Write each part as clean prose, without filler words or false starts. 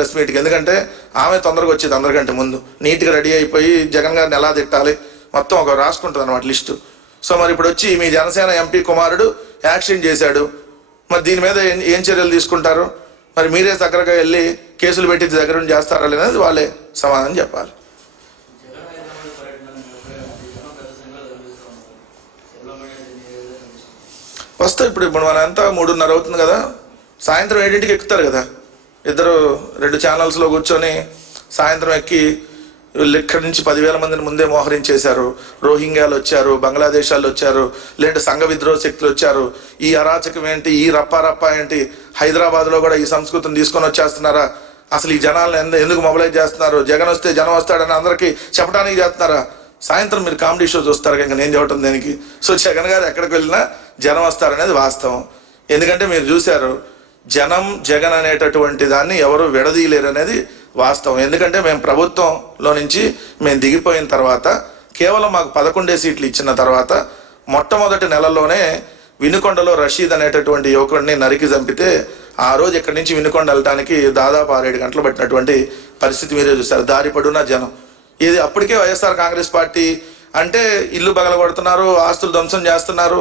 Press మీట్కి, ఎందుకంటే ఆమె తొందరగా వచ్చేది అందరికంటే ముందు, నీట్గా రెడీ అయిపోయి జగన్ గారిని ఎలా తిట్టాలి మొత్తం ఒక రాసుకుంటుంది అన్నమాట లిస్టు. సో మరి ఇప్పుడు వచ్చి మీ జనసేన ఎంపీ కుమారుడు యాక్సిడెంట్ చేశాడు, మరి దీని మీద ఏం చర్యలు తీసుకుంటారు? మరి మీరే దగ్గరగా వెళ్ళి కేసులు పెట్టి దగ్గర నుంచి చేస్తారా లేదనేది వాళ్ళే సమాధానం చెప్పాలి. వస్తే ఇప్పుడు మన అంతా 3:30 అవుతుంది కదా, సాయంత్రం 7ంటికి ఎక్కుతారు కదా, ఇద్దరు 2 ఛానల్స్లో కూర్చొని సాయంత్రం ఎక్కి ఇక్కడి నుంచి 10,000 మందిని ముందే మోహరించేశారు. రోహింగ్యాలు వచ్చారు, బంగ్లాదేశ్ వాళ్ళు వచ్చారు, లేదంటే సంఘ విద్రోహ శక్తులు వచ్చారు. ఈ అరాచకం ఏంటి, ఈ రప్పా ఏంటి, హైదరాబాద్లో కూడా ఈ సంస్కృతిని తీసుకొని వచ్చేస్తున్నారా? అసలు ఈ జనాలను ఎందుకు మొబిలైజ్ చేస్తున్నారు? జగన్ వస్తే జనం వస్తాడని అందరికీ చెప్పడానికి చేస్తున్నారా? సాయంత్రం మీరు కామెడీ షో చూస్తారు, ఇంకా నేను చెప్పటం దేనికి? సో జగన్ గారు ఎక్కడికి వెళ్ళినా జనం వస్తారనేది వాస్తవం. ఎందుకంటే మీరు చూశారు, జగన్ అనేటటువంటి దాన్ని ఎవరు విడదీయలేరు అనేది వాస్తవం. ఎందుకంటే మేము ప్రభుత్వంలో నుంచి మేము దిగిపోయిన తర్వాత కేవలం మాకు 11 సీట్లు ఇచ్చిన తర్వాత మొట్టమొదటి నెలల్లోనే వినుకొండలో రషీద్ అనేటటువంటి యువకుడిని నరికి చంపితే ఆ రోజు ఇక్కడి నుంచి వినుకొండ వెళ్ళడానికి దాదాపు 6-7 గంటలు పట్టినటువంటి పరిస్థితి మీరే చూశారు. దారి పడున్న జనం ఇది. అప్పటికే వైఎస్ఆర్ కాంగ్రెస్ పార్టీ అంటే ఇల్లు పగలగొడుతున్నారు, ఆస్తులు ధ్వంసం చేస్తున్నారు,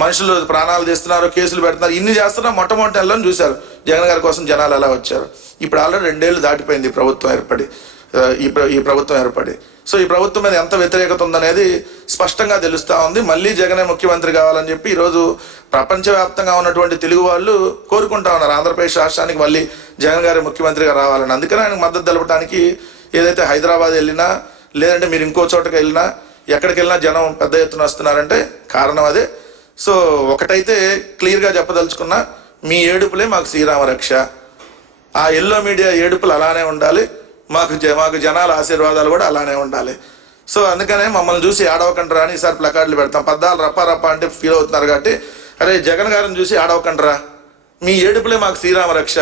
మనుషులు ప్రాణాలు తీస్తున్నారు, కేసులు పెడుతున్నారు, ఇన్ని చేస్తున్నా మొట్టమొదటి నెలలో చూశారు జగన్ గారి కోసం జనాలు ఎలా వచ్చారు. ఇప్పుడు ఆల్రెడీ 2 ఏళ్ళు దాటిపోయింది ఈ ప్రభుత్వం ఏర్పడి. సో ఈ ప్రభుత్వం మీద ఎంత వ్యతిరేకత ఉందనేది స్పష్టంగా తెలుస్తూ ఉంది. మళ్ళీ జగనే ముఖ్యమంత్రి కావాలని చెప్పి ఈరోజు ప్రపంచవ్యాప్తంగా ఉన్నటువంటి తెలుగు వాళ్ళు కోరుకుంటా ఉన్నారు, ఆంధ్రప్రదేశ్ రాష్ట్రానికి మళ్ళీ జగన్ గారి ముఖ్యమంత్రిగా రావాలని. అందుకని ఆయనకు మద్దతు తెలపడానికి ఏదైతే హైదరాబాద్ వెళ్ళినా లేదంటే మీరు ఇంకో చోటకి వెళ్ళినా ఎక్కడికి వెళ్ళినా జనం పెద్ద ఎత్తున వస్తున్నారంటే కారణం అదే. సో ఒకటైతే క్లియర్గా చెప్పదలుచుకున్నా, మీ ఏడుపులే మాకు శ్రీరామ రక్ష. ఆ ఎల్లో మీడియా ఏడుపులు అలానే ఉండాలి, మాకు జనాల ఆశీర్వాదాలు కూడా అలానే ఉండాలి. సో అందుకనే మమ్మల్ని చూసి ఆడవకండ్రా అని ఈసారి ప్లకార్డులు పెడతాం. పద్దాలు రప్ప అంటే ఫీల్ అవుతున్నారు కాబట్టి, అరే జగన్ గారిని చూసి ఆడవకండ్రా, మీ ఏడుపులే మాకు శ్రీరామ రక్ష,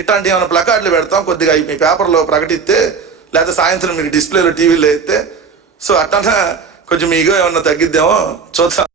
ఇట్లాంటి ఏమైనా ప్లకార్డులు పెడతాం. కొద్దిగా మీ పేపర్లో ప్రకటిస్తే, లేకపోతే సాయంత్రం మీకు డిస్ప్లేలో టీవీలో అయితే, సో అట్లా కొంచెం మీ ఈగో ఏమన్నా తగ్గిద్దేమో చూద్దాం.